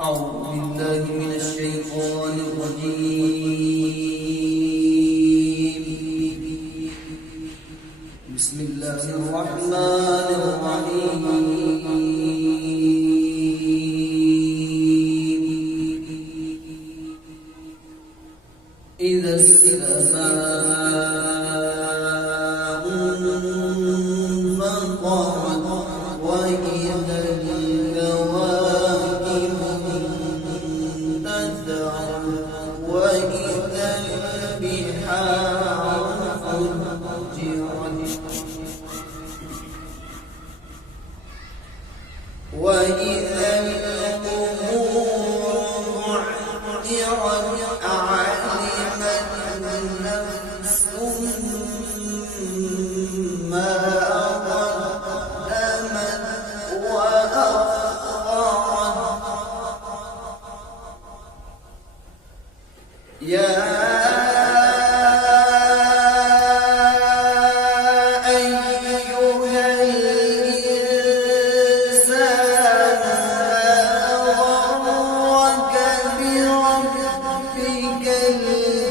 أعوذ بالله من الشيطان الرجيم. بسم الله الرحمن الرحيم. إذا السماء انفطرت وإذا الكواكب انتثرت وإذا البحار فجرت وإذا القبور بعثرت علمت نفس ما قدمت وأخرت. يا أيها الإنسان ما غرك بربك الكريم.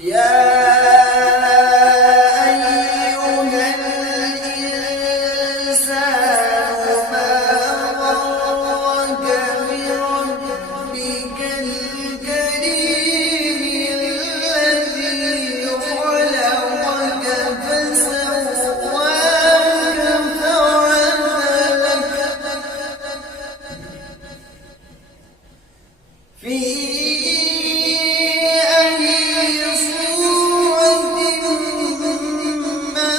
يا أيها الإنسان ما غرك بربك الكريم الذي خلقك فسواك فعدلك في أي صورة ما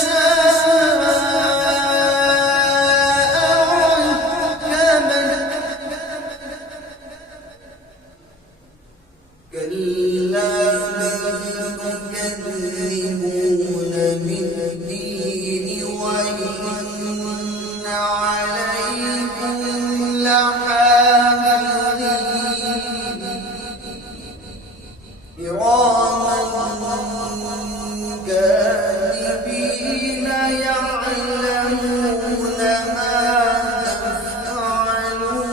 شاء ركبك. كلا بل تكذبون بالدين وإن عليكم لحافظين كراما كاتبين يعلمون ما تفعلون.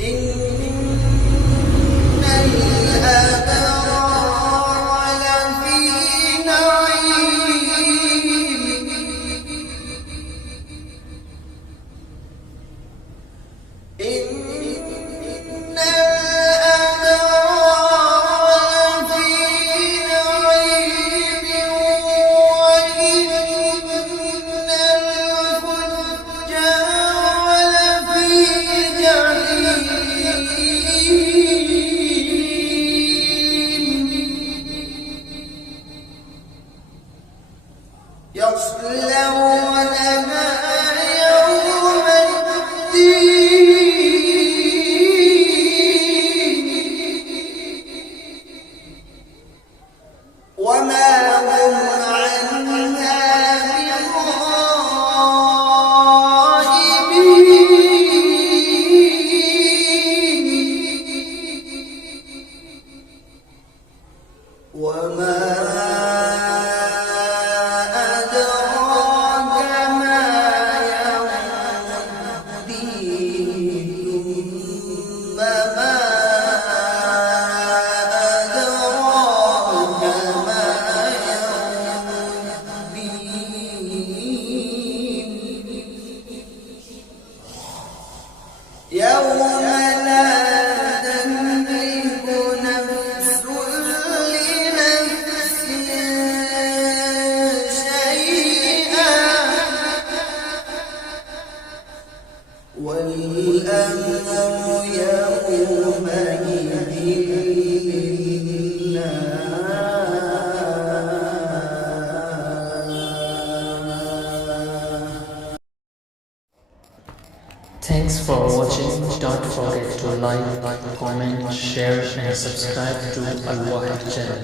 إن الأبرار لفي نعيم. إن الأبرار لفي نعيم وإن الفجار لفي جحيم. يصلونها يوم الدين وما هم عنها بغائبين. وما أدراك ما يوم الدين ثم ما أدراك ما يوم الدين. يوم لا تملك نفس لنفس شيئا والأمر يومئذ لله. Thanks for watching. Don't forget to like, comment, share and subscribe to Al Wahid channel.